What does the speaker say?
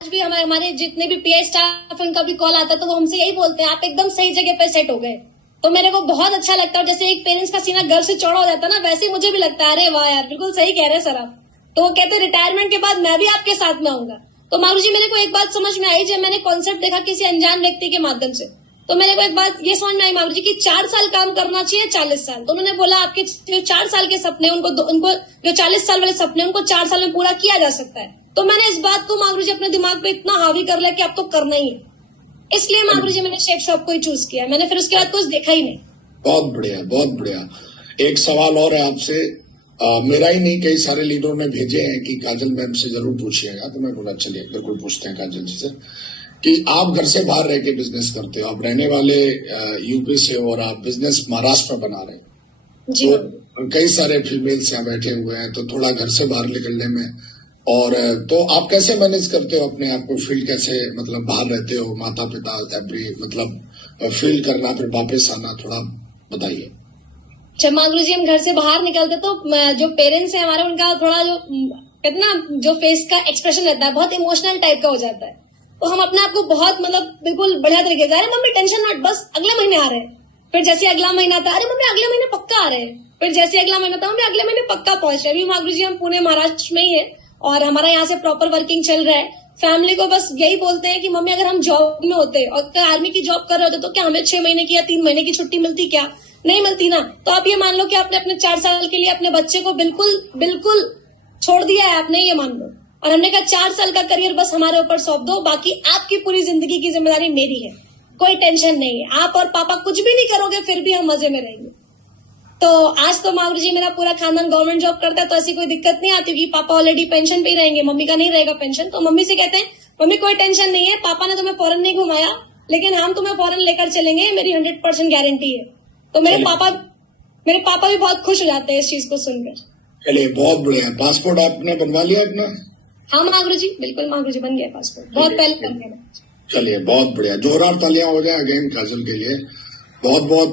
आज भी हमारे जितने भी पीआई स्टाफ उनका भी कॉल आता है तो वो हमसे यही बोलते हैं, आप एकदम सही जगह पे सेट हो गए। तो मेरे को बहुत अच्छा लगता है। जैसे एक पेरेंट्स का सीना गर्व से चौड़ा हो जाता है ना, वैसे ही मुझे भी लगता है अरे वाह यार, बिल्कुल सही कह रहे हैं सर आप। तो वो कहते हैं रिटायरमेंट के बाद मैं भी आपके साथ में आऊंगा। तो मारू जी, मेरे को एक बात समझ में आई जब मैंने कॉन्सेप्ट देखा किसी अनजान व्यक्ति के माध्यम से, तो मेरे को एक बात ये समझ में आई मारू जी की 4 साल काम करना चाहिए 40 साल। तो उन्होंने बोला आपके जो 4 साल के सपने उनको जो 40 साल वाले सपने उनको 4 साल में पूरा किया जा सकता है। तो मैंने इस बात को मारू जी अपने दिमाग पे इतना हावी कर लिया कि अब तो करना ही है। इसलिए मारू जी मैंने शेक शॉप को ही चूज किया। मैंने फिर उसके बाद कुछ देखा ही नहीं। बहुत बढ़िया, बहुत बढ़िया। एक सवाल और है आपसे, मेरा ही नहीं कई सारे लीडरों ने भेजे हैं कि काजल मैम से जरूर पूछिएगा, तो मैं बोला चलिए बिल्कुल पूछते हैं काजल जी से कि आप घर से बाहर रह के बिजनेस करते हो, आप रहने वाले यूपी से हो और आप बिजनेस महाराष्ट्र में बना रहे हैं। जी तो कई सारे फीमेल्स यहाँ बैठे हुए हैं, तो थोड़ा घर से बाहर निकलने में और तो आप कैसे मैनेज करते हो अपने आप को, फील्ड कैसे मतलब बाहर रहते हो, माता पिता मतलब फील करना फिर वापस आना, थोड़ा बताइए। जब मांगरू जी हम घर से बाहर निकलते तो जो पेरेंट्स हैं हमारे, उनका थोड़ा जो कितना जो फेस का एक्सप्रेशन रहता है बहुत इमोशनल टाइप का हो जाता है। तो हम अपने आप को बहुत मतलब बिल्कुल बढ़िया तरीके से, अरे मम्मी टेंशन नॉट, बस अगले महीने आ रहे हैं। फिर जैसे अगला महीना था, अरे मम्मी अगले महीने पक्का आ रहे हैं। फिर जैसे अगला महीना था, मम्मी अगले महीने पक्का पहुंच रहे। अभी मांगरू जी हम पुणे महाराष्ट्र में ही है और हमारा यहाँ से प्रॉपर वर्किंग चल रहा है। फैमिली को बस यही बोलते हैं कि मम्मी अगर हम जॉब में होते और आर्मी की जॉब कर रहे होते तो क्या हमें 6 महीने की या 3 महीने की छुट्टी मिलती, क्या नहीं मिलती ना। तो आप ये मान लो कि आपने अपने 4 साल के लिए अपने बच्चे को बिल्कुल छोड़ दिया है, आपने ये मान लो। और हमने कहा 4 साल का करियर बस हमारे ऊपर सौंप दो, बाकी आपकी पूरी जिंदगी की जिम्मेदारी मेरी है, कोई टेंशन नहीं है। आप और पापा कुछ भी नहीं करोगे फिर भी हम मजे में रहेंगे। तो आज तो मावरू जी मेरा पूरा खानदान गवर्नमेंट जॉब करता है, तो ऐसी कोई दिक्कत नहीं आती कि पापा ऑलरेडी पेंशन पे ही रहेंगे, मम्मी का नहीं रहेगा पेंशन। तो मम्मी से कहते हैं मम्मी कोई टेंशन नहीं है, पापा ने तुम्हें फॉरेन नहीं घुमाया लेकिन हम तुम्हें फॉरेन लेकर चलेंगे, मेरी 100% गारंटी है। तो मेरे पापा भी बहुत खुश हो जाते हैं इस चीज को सुनकर। चलिए बहुत बढ़िया। पासपोर्ट आपने बनवा लिया अपना? हाँ मांगरू जी, बिल्कुल मांगरू जी, बन गया पासपोर्ट बहुत पहले बन गया। चलिए बहुत बढ़िया, जोरदार तालियां हो जाए अगेन काजल के लिए। बहुत बहुत